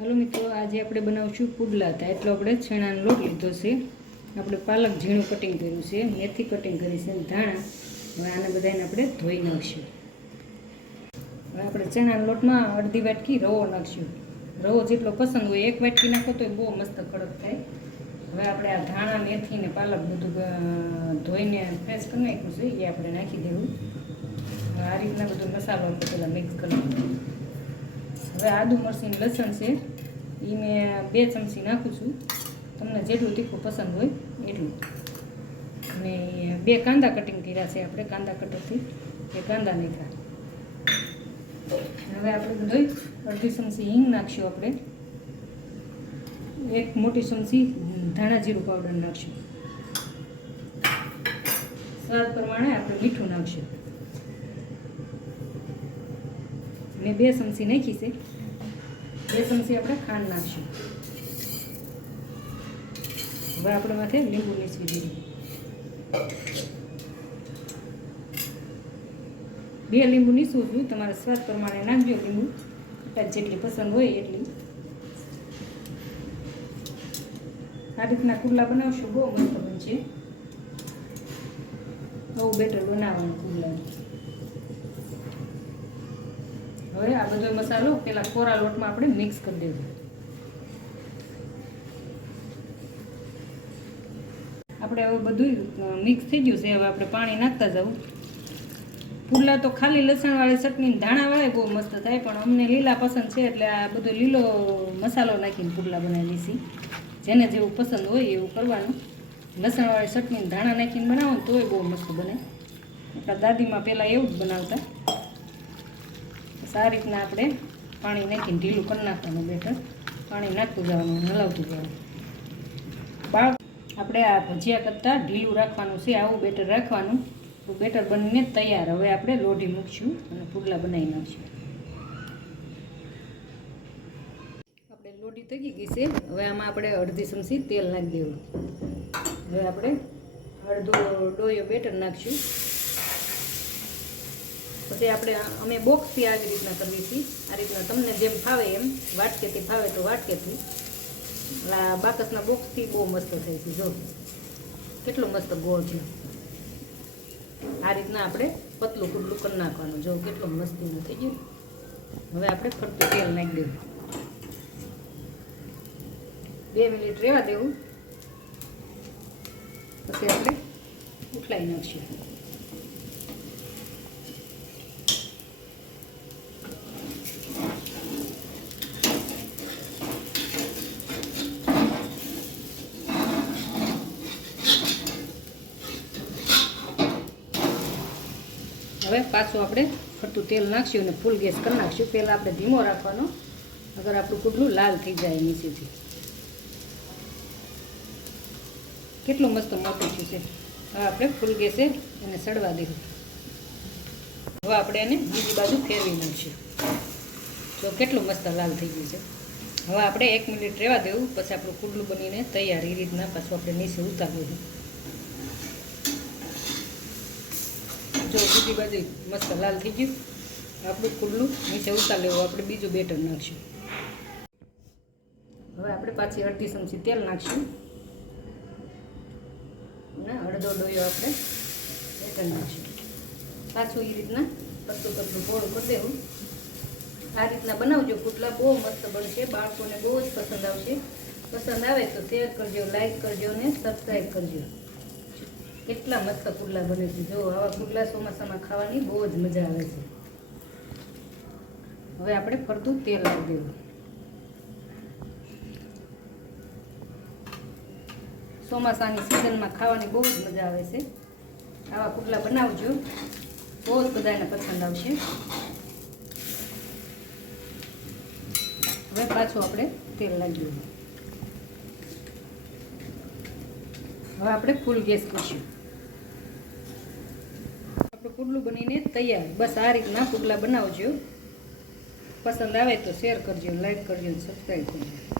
Hello मित्रों, आज આપણે બનાવશું પુડલા હતા એટલો આપણે ચણાનો લોટ લીધો છે। આપણે પાલક ઝીણું કટિંગ કર્યું છે, મેથી કટિંગ કરી છે, ધાણા। હવે આને બધાને આપણે ધોઈ નાખશું। હવે આપણે ચણાના લોટમાં અડધી વાટકી રવો નાખશું। રવો જેટલો પસંદ હોય એક વાટકી નાખો તો બહુ મસ્ત કડક થાય। હવે આપણે આ ધાણા મેથી ને પાલક બધું ધોઈને ફ્રેશ કરી નાખ્યું છે, એ આપણે નાખી દેવું। આ રીતના બધો મસાલો આપણે પહેલાં મિક્સ કરી દઈએ। હવે આદુ મરચી લસણ છે એ મેં 2 ચમચી નાખું છું, તમને જેટલું તીખું પસંદ હોય એટલું। અને 2 કાંદા કટિંગ કર્યા છે આપણે, કાંદા કટરથી એ કાંદા નાખ્યા। હવે આપણે બધું અડધી ચમચી હિંગ નાખશું આપણે, 1 મોટી ચમચી ધાણા જીરું પાવડર નાખશું, સ્વાદ પ્રમાણે આપણે મીઠું નાખશું। મેં 2 ચમચી નાખી છે, 2 ચમચી આપણે ખાંડ નાખશું। હવે આપણે માથે લીંબુ નીચવી દઈએ, 2 લીંબુ નીચવું છું, તમારા સ્વાદ પ્રમાણે નાખજો લીંબુ, ખટાશ જેટલી પસંદ હોય એટલી। આ રીતના પુડલા બનાવશું, બહુ મસ્ત બનશે। આવું બેટર બનાવવાનું પુડલાનું। હવે આ બધો મસાલો પેલા કોરા લોટમાં આપણે મિક્સ કરી દેવું। આપણે હવે બધું મિક્સ થઈ ગયું છે, હવે આપણે પાણી નાખતા જવું। પુડલા તો ખાલી લસણવાળી ચટણી ધાણાવાળી બહુ મસ્ત થાય, પણ અમને લીલા પસંદ છે એટલે આ બધો લીલો મસાલો નાખીને પુડલા બનાવી દઈશી। જેને જેવું પસંદ હોય એવું કરવાનું। લસણવાળી ચટણી ધાણા નાખીને બનાવો ને તોય બહુ મસ્ત બને। આપણા દાદીમાં પહેલાં એવું જ બનાવતા। આ રીતના આપણે પાણી નાખીને ઢીલું કરી નાખવાનું બેટર, પાણી નાખતું જવાનું, હલાવતું જવાનું। આપણે આ ભજીયા કરતાં ઢીલું રાખવાનું છે, આવું બેટર રાખવાનું તો બેટર બનીને તૈયાર। હવે આપણે લોઢી મૂકશું અને પુડલા બનાવી નાખશું। આપણે લોઢી થઈ ગઈ છે, હવે આમાં આપણે અડધી ચમચી તેલ નાખી દેવું। હવે આપણે અડધો ડોયો બેટર નાખશું। પછી આપણે અમે બોક્સથી આવી રીતના કરવી છીએ, આ રીતના તમને જેમ ફાવે એમ, વાટકેથી ફાવે તો વાટકેથી। આ બાકસના બોક્સથી બહુ મસ્ત થાય છે, જો કેટલું મસ્ત ગોળ છે। આ રીતના આપણે પતલું પુડલું કરી નાખવાનું, જો કેટલું મસ્તીનું થઈ ગયું। હવે આપણે ફરતું તેલ નાખી દેવું, 2 મિનિટ રહેવા દેવું, પછી આપણે ઉઠલાવી નાખશું। હવે પાછું આપણે ફરતું તેલ નાખશું અને ફૂલ ગેસ કરી નાખશું। પહેલાં આપણે ધીમો રાખવાનો, અગર આપણું પુડલું લાલ થઈ જાય નીચેથી। કેટલું મસ્ત મોટું થયું છે। હવે આપણે ફૂલ ગેસે એને સડવા દેવું। હવે આપણે એને બીજી બાજુ ફેરવી નાખશું, જો કેટલું મસ્ત લાલ થઈ ગયું છે। હવે આપણે 1 મિનિટ રહેવા દેવું, પછી આપણું પુડલું બનીને તૈયાર। એ રીતના પાછું આપણે નીચે ઉતારવું। જો બીજી બાજુ મસ્ત લાલ થઈ ગયું, આપણું પુડલું નીચે ઉતાર લેવું। આપણે બીજું બેટર નાખશું। હવે આપણે પાછી અડધી ચમચી તેલ નાખશું અને અડધો ડોયો આપણે બેટર નાખશું। પાછું એ રીતના પતલું પતલું થોડું કરી દેવું। આ રીતના બનાવજો પુડલા, બહુ મસ્ત બનશે, બાળકોને બહુ જ પસંદ આવશે। પસંદ આવે તો શેર કરજો, લાઈક કરજો અને સબસ્ક્રાઈબ કરજો। કેટલા મસ્ત પુડલા બને છે, જો આવા પુડલા ચોમાસામાં ખાવાની બહુ જ મજા આવે છે। હવે આપણે ફરતું તેલ નાખી દેવું। ચોમાસાની સિઝનમાં ખાવાની બહુ જ મજા આવે છે। આવા પુડલા બનાવજો, બહુ જ બધાને પસંદ આવશે। હવે પાછું આપણે તેલ નાખી દેવું। હવે આપણે ફૂલ ગેસ કરીશું। આપણું પુડલું બનીને તૈયાર। બસ આ રીતના પુડલા બનાવજો। પસંદ આવે તો શેર કરજો, લાઈક કરજો, સબસ્ક્રાઈબ કરજો।